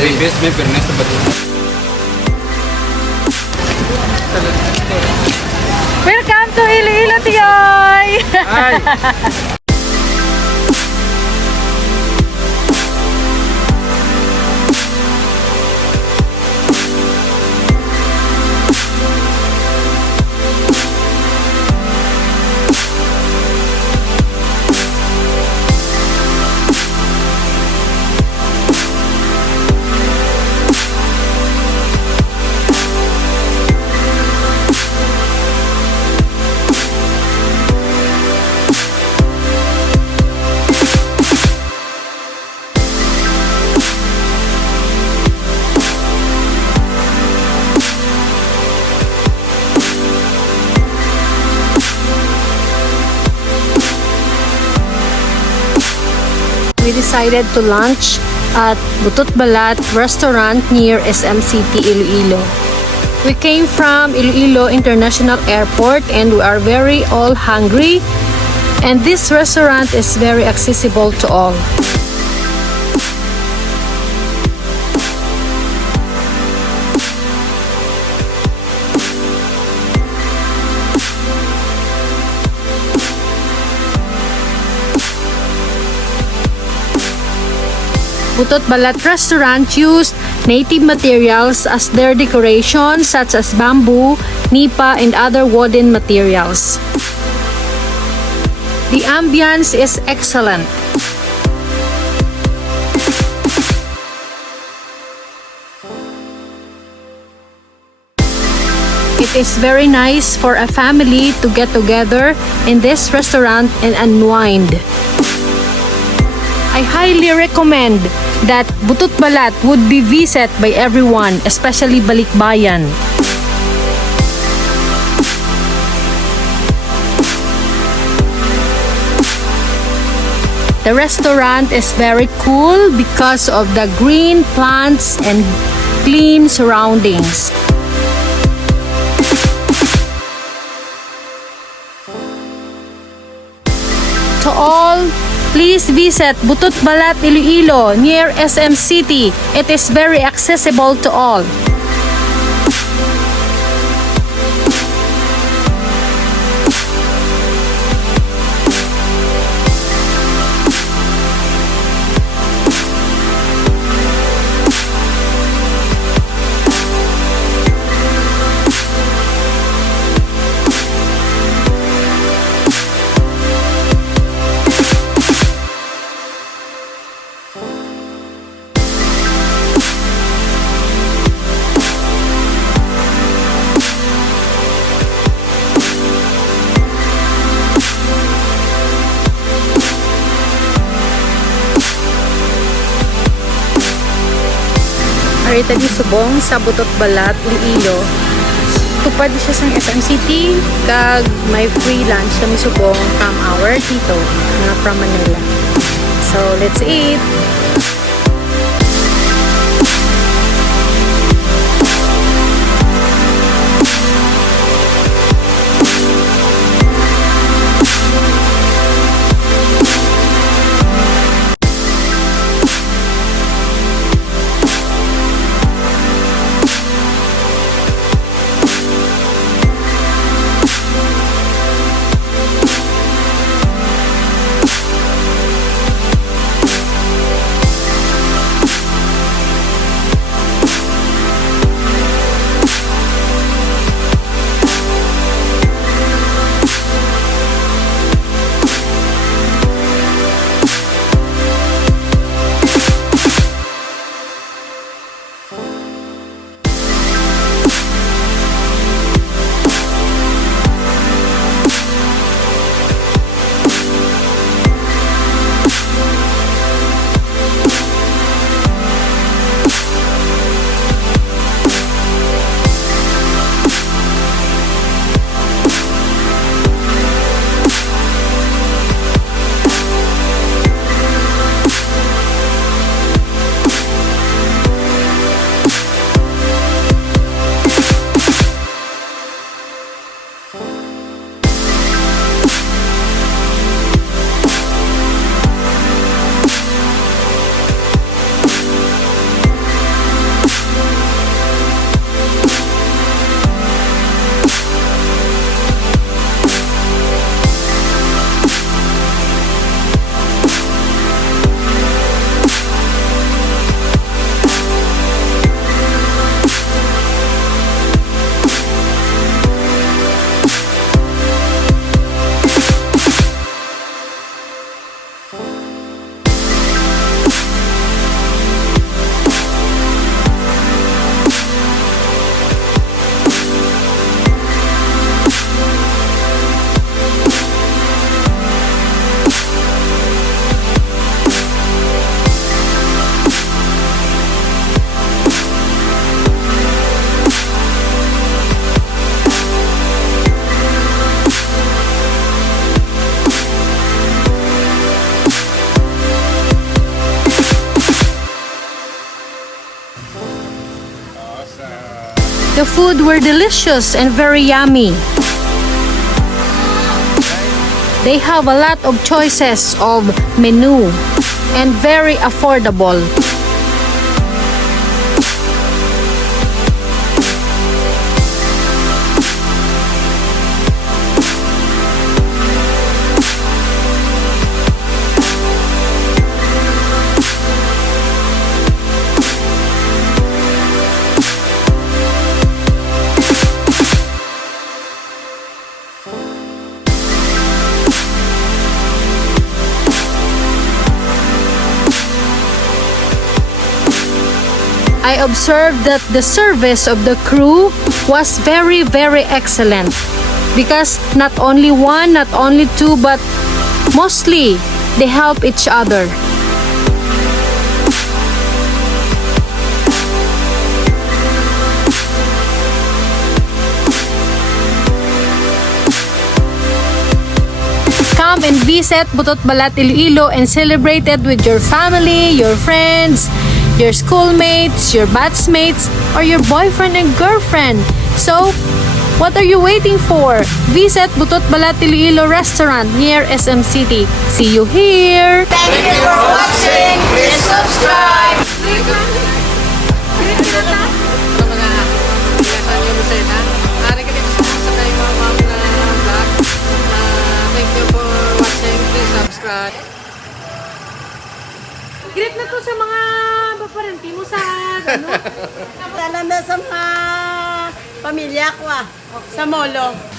बेस में फिरने से बचना। Welcome to Iloilo, Tiyoy! We decided to lunch at BUTOT BALAT restaurant near SM City, Iloilo. We came from Iloilo International Airport and we are very all hungry, and this restaurant is very accessible to all. BUTOT BALAT restaurant used native materials as their decoration, such as bamboo, nipa, and other wooden materials. The ambience is excellent. It is very nice for a family to get together in this restaurant and unwind. I highly recommend that BUTOT BALAT would be visited by everyone, especially balikbayan. The restaurant is very cool because of the green plants and clean surroundings. To all, please visit BUTOT BALAT Iloilo near SM City. It is very accessible to all. Arita di subong sa BUTOT BALAT Iloilo. Tupad siya sa SM City kag may free lunch kami subong from our tito na from Manila. So let's eat. The food were delicious and very yummy. They have a lot of choices of menu and very affordable. I observed that the service of the crew was very, very excellent because not only one, not only two, but mostly they help each other. Come and visit Butot Balat, Iloilo and celebrate it with your family, your friends, your schoolmates, your batchmates, or your boyfriend and girlfriend. So, what are you waiting for? Visit Butot Balat Iloilo restaurant near SM City. See you here! Thank you for watching. Please subscribe. Thank you for watching. Please subscribe. Greet na to sa mga baparenti mo sa ano? Sana na sa mga pamilya ko sa Molo.